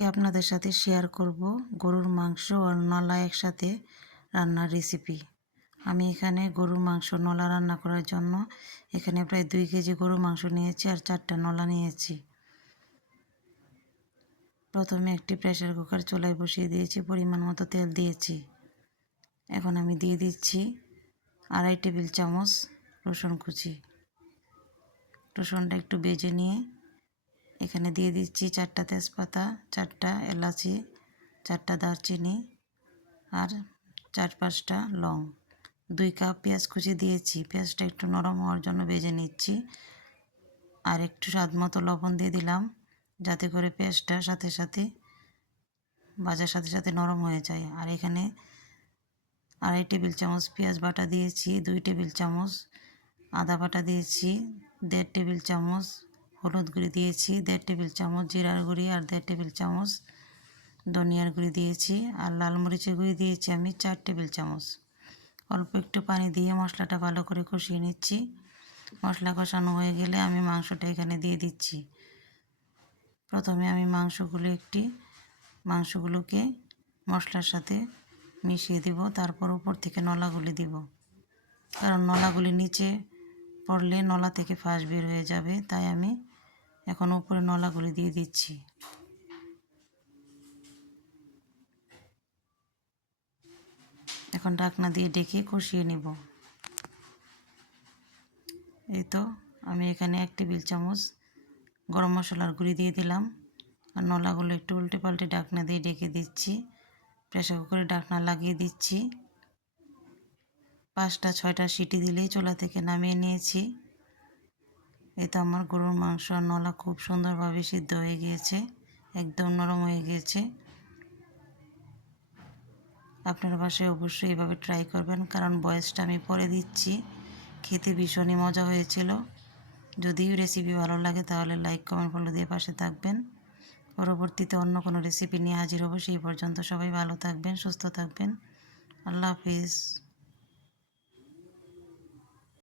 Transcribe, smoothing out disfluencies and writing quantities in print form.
আপনাদের সাথে শেয়ার করব গরুর মাংস আর নলা একসাথে রান্নার রেসিপি। আমি এখানে গরুর মাংস নলা রান্না করার জন্য এখানে প্রায় 2 কেজি গরুর মাংস নিয়েছি আর 4টা নলা নিয়েছি। প্রথমে একটি প্রেসার কুকার চুলায় বসিয়ে দিয়েছি, পরিমাণ মতো তেল দিয়েছি। এখন আমি দিয়ে দিচ্ছি 2.5 টেবিল চামচ রসুন কুচি। রসুনটা একটু ভেজে নিয়ে এখানে দিয়ে দিচ্ছি 4টা তেজপাতা, 4টা এলাচি, 4টা দারচিনি আর 4-5টা লং। 2 কাপ পেঁয়াজ কুচি দিয়েছি। পেঁয়াজটা একটু নরম হওয়ার জন্য ভেজে নিচ্ছি। আর একটু স্বাদ মতো লবণ দিয়ে দিলাম, যাতে করে পেঁয়াজটা সাথে সাথে ভাজার সাথে সাথে নরম হয়ে যায়। আর এখানে 2.5 টেবিল চামচ পেঁয়াজ বাটা দিয়েছি, 2 টেবিল চামচ আদা বাটা দিয়েছি, 1.5 টেবিল চামচ হলুদ গুঁড়ি দিয়েছি, 1.5 টেবিল চামচ জিরার গুঁড়ি আর 1.5 টেবিল চামচ ধনিয়ার গুঁড়ি দিয়েছি। আর লাল মরিচের গুঁড়ি দিয়েছি আমি 4 টেবিল চামচ। অল্প একটু পানি দিয়ে মশলাটা ভালো করে কষিয়ে নিচ্ছি। মশলা কষানো হয়ে গেলে আমি মাংসটা এখানে দিয়ে দিচ্ছি। প্রথমে আমি মাংসগুলোকে মশলার সাথে মিশিয়ে দিব, তারপর উপর থেকে নলাগুলি দিব, কারণ নলাগুলি নিচে পড়লে নলা থেকে ফাঁস বের হয়ে যাবে। তাই আমি এখন উপরে নলাগুলি দিয়ে দিচ্ছি। এখন ঢাকনা দিয়ে ঢেকে কষিয়ে নেব। এই তো আমি এখানে 1 টেবিল চামচ গরম মশলার গুঁড়ি দিয়ে দিলাম আর নলাগুলো একটু উল্টে পাল্টে ঢাকনা দিয়ে ঢেকে দিচ্ছি। প্রেসার কুকারে ঢাকনা লাগিয়ে দিচ্ছি। 5টা-6টা সিটি দিলেই চুলা থেকে নামিয়ে নিয়েছি। এই তো আমার গরুর মাংস আর নলা খুব সুন্দরভাবে সিদ্ধ হয়ে গিয়েছে, একদম নরম হয়ে গিয়েছে। আপনার বাসায় অবশ্যই এভাবে ট্রাই করবেন, কারণ ভয়েসটা আমি পরে দিচ্ছি। খেতে ভীষণই মজা হয়েছিল। যদি রেসিপি ভালো লাগে তাহলে লাইক, কমেন্ট, ফলো দিয়ে পাশে থাকবেন। পরবর্তীতে অন্য কোনো রেসিপি নিয়ে হাজির হব। সেই পর্যন্ত সবাই ভালো থাকবেন, সুস্থ থাকবেন। আল্লাহ হাফিজ।